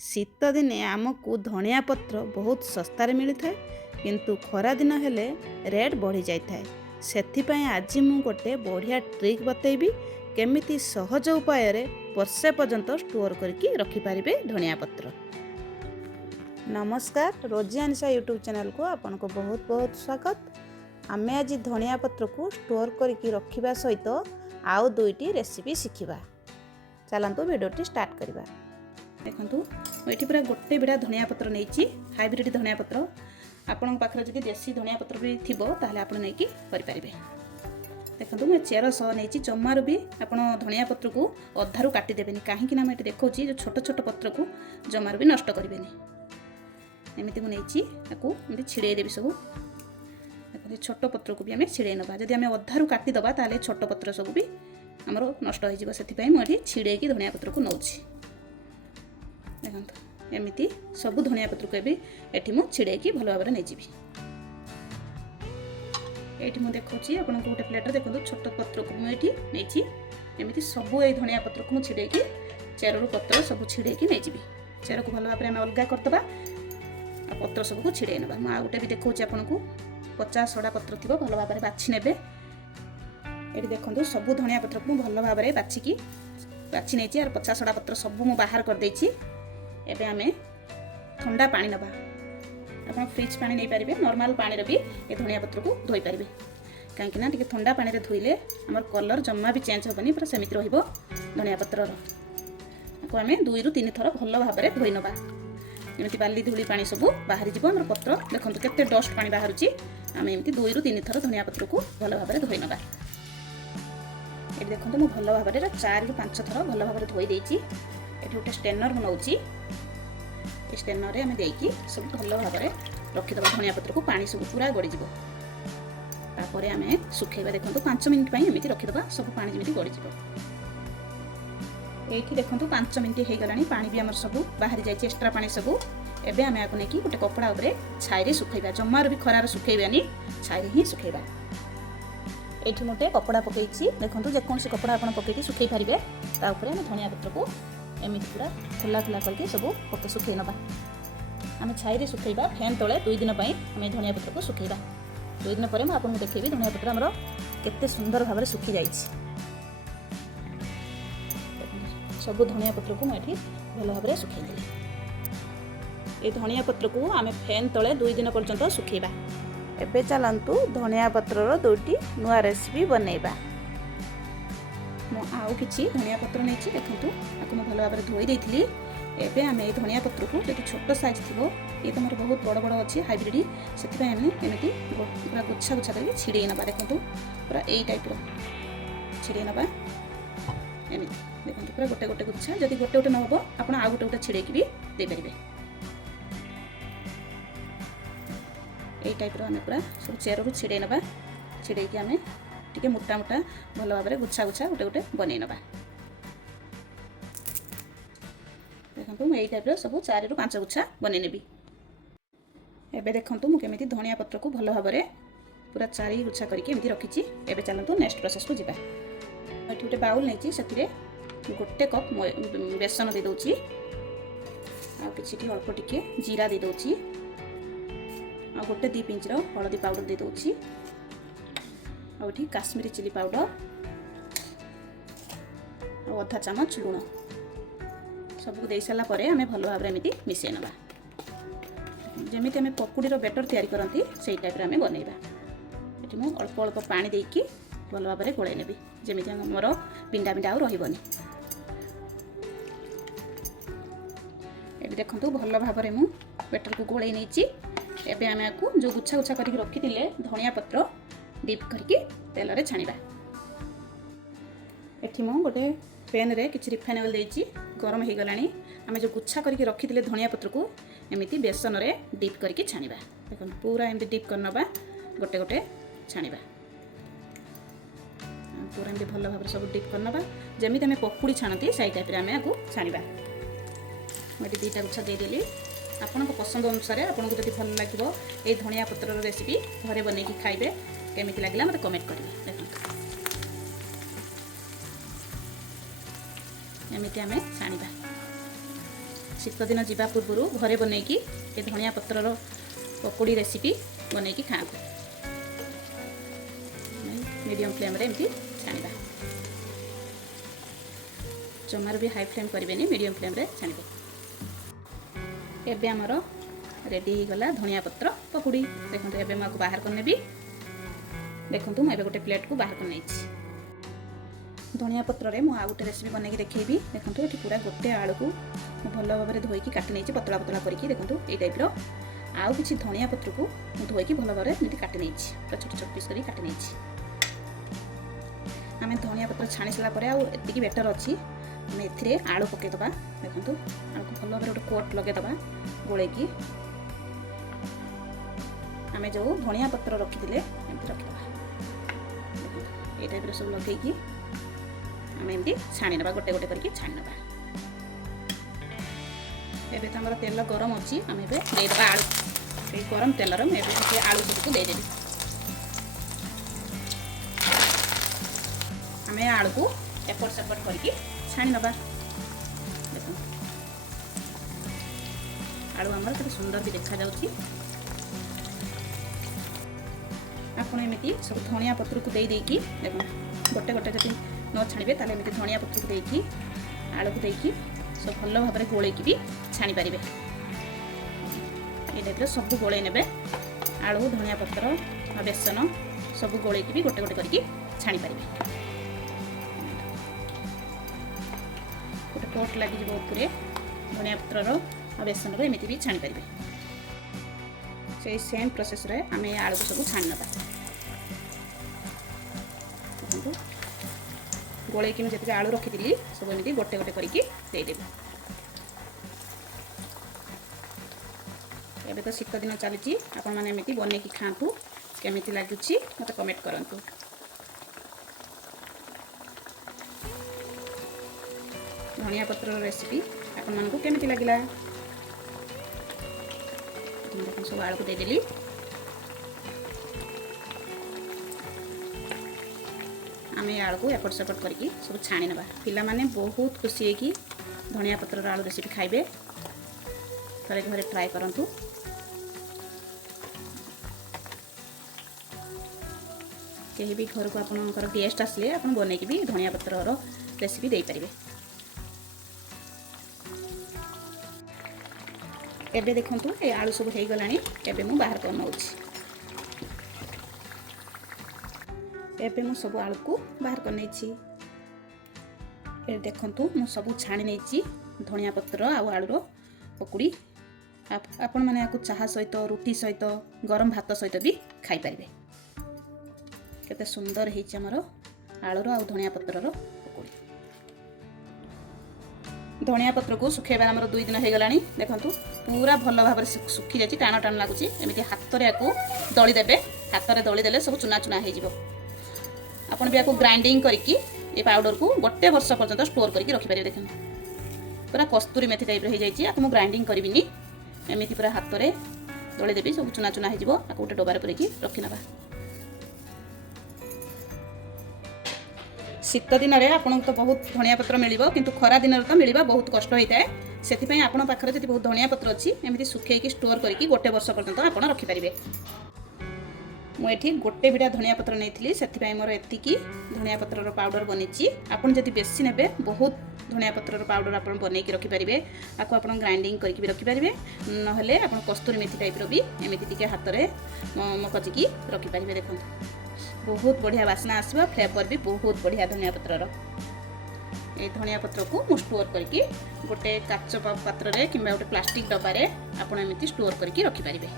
शीत दिने आमको धनिया पत्र बहुत सस्तार मिलता है किंतु खरा दिन हेले रेट बढ़ी जाए। से आज मु गोटे बढ़िया ट्रिक बतेबी केमिति सहज उपाय वर्षे पर्यंत स्टोर करके रखिपारे धनिया पत्र। नमस्कार, रोजी अनिशा यूट्यूब चैनल को आपन को बहुत बहुत स्वागत। आमे आज धनिया पत्र को स्टोर करके रखिबा सहित आउ दुईटी रेसिपी शिखिबा। चलंतु वीडियोटी स्टार्ट करिबा। देखंतु एठी पूरा गोटे बिड़ा धनिया पत्र नेछि, हाइब्रिड धनिया पत्र। आपन पाखरे जदि देसी धनिया पत्र भी थिबो ताहले आपन नै कि करि परिबे। देखंतु मैं चेरो सह नेछि, जम्मारु भी आपन धनिया पत्र को अधारु काटि देबेनी, काहे कि ना मैं एठी देखौछि जे छोट छोट पत्र को जम्मारु भी नष्ट करिबेनी। एमिति मु नेछि, ताकू एमिति छिड़े देबी सब। देखो छोट पत्र को भी आमे छिड़े नबा, जदि आमे अधारु काटि दबा ताहले छोट पत्र सब भी हमरो नष्ट होई जिवो। सेति पई मु एठी छिड़े कि धनिया पत्र को नौछि। देखंतु एमिति सब धनिया पत्र को भी एठी मु छिड़े कि भलो भाबरे नै जिवि। एठी मु देखौछि आपन को गोटे प्लेट रे देखंतु छोट पत्र को मु एठी नैछि। एमिति सब ए धनिया पत्र को मु छिड़े कि चेररु पत्र सब छिड़े कि नै जिवि। चेर को भलो भाबरे हम अलगा करतबा आ पत्र सब को छिड़े नबा। मु आ गोटे भी देखौछि आपन को 50 सडा पत्र थिबो, भलो भाबरे बाछि नेबे। एठी देखंतु सब धनिया पत्र को भलो भाबरे बाछि नैछि आर 50 सडा पत्र सब मु बाहर कर दैछि। एबे आमे ठंडा पानी नबा। आपण फ्रिज पानी नै परिबे, नॉर्मल पानी रे भी ए धनिया पत्र को धोई परिबे। काहे कि ना टिके ठंडा पानी रे धोइले हमर कलर जम्मा भी चेंज होबनी, पूरा समिति रहिबो धनिया पत्र रो। को आमे 2 रु 3 थर भलो भाबरे धोई नबा। एमिति बाली धूली पानी सब बाहरी जिवो हमर पत्र। देखंतु केते डस्ट पानी बाहरुची। आमे एमिति 2 रु 3 थर धनिया पत्र को भलो भाबरे धोई नबा। एठी देखंतु मु भलो भाबरे 4 रु 5 थर भलो भाबरे धोई देइची। एठी गोटे स्टेनर बनाउची। ए स्टेनर रे आमे देइकी सब भलो भाबरे रखि दबा। धनिया पत्र को पानी सब पूरा गडी जिवो। तापरे आमे सुखेबा। देखंतु 5 मिनिट पई एमिति रखि दबा, सब पानी जेमिति गडी जिवो। एठी देखंतु 5 मिनिट हे गलानी, पानी भी हमर सब बाहरी जाइछि, एक्स्ट्रा पानी सब। एबे आमे आको नेकी गोटे कपड़ा ऊपर छाई रे सुखेबा। जम्मार भी खरार सुखेबानी, छाई रे ही सुखेबा। एठी मोटे कपड़ा पकेइछि। देखंतु जे कोन से कपड़ा आपण पकेइति सुखै परिबे। ता ऊपर हम धनिया पत्र को एमिति पूरा खुला खुला करके सब पके सुखै नबा। आमे छाई रे सुखैबा। फैन तळे 2 दिन पई आमे धनिया पत्र को सुखैबा। 2 दिन परे म आपन को देखेबी धनिया पत्र हमरो केते सुंदर भाबरे सुखी जाइछि। सब धनिया पत्र को मैं भल भाव में सुखे देली। ये धनिया पत्र को आमे फैन तले 2 दिन पर्यंत सुखेबा। एबे चलंतु धनिया पत्र रो दुईटी नुआ रेसिपी बनैबा। मो आउ किछि धनिया पत्र नैछि। देखंतु आको म भल भाव में धोई देइथिली। एबे आमे ए धनिया पत्र को जति छोट साइज थिबो, ये त मोर बहुत बड़ बड़ अछि हाइब्रिड, सेति पय आमे एमिति पूरा गुच्छा गुच्छा करके छिड़े नबा। देखंतु पूरा एई टाइप रो छिड़े नबा। एमिति देखंतु पूरा गोटे गोटे गुच्छा। जदि गोटे गोटे न होबो आपण आ गोटे गोटे छिड़े कि भी दे परिबे। एई टाइप रो हमें पूरा सब चेरो रु छिड़े नबा। छिड़े कि हमें टिके मोटा मोटा भलो भाबरे गुच्छा गुच्छा गोटे गोटे बनै नबा। देखंतु मैं एई टाइप रो सब 4 रु 5 गुच्छा बनै नेबी। एबे देखंतु मु केमिति धनिया पत्र को भलो भाबरे पूरा 4 गुच्छा करके एमिति रखिछि। एबे चलंतु नेक्स्ट प्रोसेस को जिबा। एठी गोटे बाउल नैछि, सेतिरे गोटे कप बेसन दे दउछि। आ किछि अल्प टिके जीरा दे दउछि। आ गोटे 2 पिंच रो हळदी पाउडर दे दउछि। आ एठी काश्मीरी चिली पाउडर आ आधा चामच लूण सब को दे साला परे हमें भलो भाबरे एमिति मिसै नबा। जेमिति हमें पकुड़ी रो बैटर तयारी करंती सेई टाइप रे हमें बनैबा। एठी मु अल्प अल्प पानी देइकी भलो भाबरे गोळै नेबी, जेमिति हमर पिंडा पिंडा आ रहिबनी। एबे देखंतु भलो भाबरे मु बैटर को गोळै नैछि। एबे हमें आकु जो गुच्छा गुच्छा करके रखि दिले धनिया पत्र डीप करके तेल रे छानिबा। एठी मु गोटे पैन रे किछि रिफाइन ऑयल देइछि, गरम हे गलानी। हमें जो गुच्छा करके रखि दिले धनिया पत्र को एमिति बेसन रे डीप करके छानिबा। देखन पूरा एमिति डीप करनबा, गोटे गोटे छानिबा। पूरा एमिति भलो भाबरे सब डीप करनबा, जेमिति हमें पकुड़ी छानती सही टाइप रे हमें आकु छानिबा। मैं 2टा गुच्छा दे देली। आपनको पसंद अनुसार आपको जब भल लगे ये धनिया पत्र रेसिपी घरे बन खाइबे, केमिति लागला मते कमेंट करिवे। देखो एमिति आमे छानिबा। शीत दिन जावा पूर्व घरे बनईकी ये धनिया पत्रर पकोड़ी रेसिपी बनईकी खाते। मीडियम फ्लेम रे एमती छाणिबा, जमार भी हाई फ्लेम करेंगे, मीडियम फ्लेम रे छाणिबे। एबे हमर रेडी हो गला धनिया पत्र पकोड़ी। देखो एबे मैं बाहर कर नेबी। देखो मैं गोटे प्लेट को बाहर कर नहीं। धनिया पत्र रे मुझे गोटे रेसिपी बनई देखी। देखो ये पूरा गोटे आलू को भल भाव में धोईकी काटी नहीं, पतला पतला करके। देखो ये टाइप आउ किसी धनिया पत्र को धोईकी भल भाव में काटी नहीं, छोट छोट पीस कर काटी नहीं। आम धनिया पत्र छाणी सारापर आती बेटर अच्छी आम ए आलू पकईदबा। देखो आलू को भल भाव गोटे कोट लगेदबा गोलैकी। आम जो धनिया पत्र रखी एमती रखीदा। ये टाइप सब लगे आम एमती छाणी ना, गोटे गोटे करके छाणी ना। एबे तो तेल गरम अच्छी आम एदेबा आलू। ये गरम तेलर मुझे आलू सबको देदेवी। आम आलू को एपट सेपट करके छाणी नबा। देखो आलू आमर केते सुंदर भी देखा जाउची। आपन एमिति सब धनिया पत्र को दे देकी। देखो गोटे गोटे जति न छाणिबे ताले एमिति धनिया पत्र को देकी आलू को देकी सब भल भाव में गोलैकी भी छाणी पारिबे। ये टाइप सब गोलै नेबे। आलू धनिया पत्र बेसन सब गोलैकी भी गोटे गोटे करके छाणी पारिबे। गोटे कोट लगी ऊपर धनिया पत्र बेसन एमती भी छाणी पारिबे। से सेम प्रोसेस रे आम आलू को सब छाणी नबा। गोलैकी मुझे आलू रखी सब एमती गोटे गोटे करके देदेवी। एबे तो शीत दिन चली आपण मैंने एमती बनईकी खातु केमिति लगुच मत कमेंट करंतु। धनिया पत्र रेसिपी आपण मानकु केमिति लागिला। देखो सब आलू को देदेली। आम आलू को एपट सेपट करके सब छाणी नबा। पिला माने बहुत खुशी है कि धनिया पत्र आलू रेसिपी खाइबे। थरे घरे ट्राई करंतु। कहीं भी घर को आपनकर गेस्ट आसले आपन बनईकी भी धनिया पत्र रेसिपी दे पारिबे। एबे देखंतु ए आलू सब हो गलानी। एबे मु बाहर कर नउछि। एबे मु सब आलू को बाहर कर नैछि। ए देखंतु मु सब छाणी नैछि धनिया पत्र आ आलू रो पकोड़ी। आपण माने याकु चाहा सहित रुटी सहित गरम भात सहित भी खाई पारिबे। केते सुंदर हेछि हमर आलू रो आ धनिया पत्र रो पकोड़ी। धनिया पत्र को सुखेबा हमर 2 दिन हो गलानी। देखंतु पूरा भल भाव में सुखी जाछि, टाण टाण लागुछि। एमिति हाथ रे याकु दଳି देबे। हाथ रे दଳି देले सब चुना चुना हो जिवो। आपण भी याकु ग्राइंडिंग करके ए पाउडर को गोटे वर्ष पर्यंत स्टोर करके रखि पारिबे। देखन पूरा कस्तूरी मेथी टाइप रे हो जाइछि। आकु मु ग्राइंडिंग करबिनी। एमिति पूरा हाथ रे दଳି देबी सब चुना चुना हो जिवो। आकु गोटे डबारे पुरेकी रखि नबा। शीत दिन में आपको तो बहुत धनिया पत्र मिलिबो, किंतु खरा दिन तो मिलवा बहुत कष्ट होता है। से आपण पाखरे जति बहुत धनिया पत्र अच्छी एमती सुखेकी स्टोर करके गोटे वर्ष पर्यंत आप रखिपारे। मुझे गोटे बिड़ा धनिया पत्र नहीं से मोर एतिकी धनिया पत्र पाउडर बनी। आपन जदि बेसी ने बहुत धनिया पत्र पाउडर आप बनईकी रखिपारे। आपको आप ग्राइंडिंग करके भी रखिपारे। नहले आप कस्तूरी मेथी टाइप री एमती टी हाथ में मकचिकी रखिपारे। देखो बहुत बढ़िया बास्ना आसवा, फ्लेवर भी बहुत बढ़िया धनिया पत्रर। ये धनिया पत्र को मु स्टोर करके गोटे काच पात्र रे किंबा गोटे प्लास्टिक डब्बा रे आपण एमती स्टोर करके रखिपारे।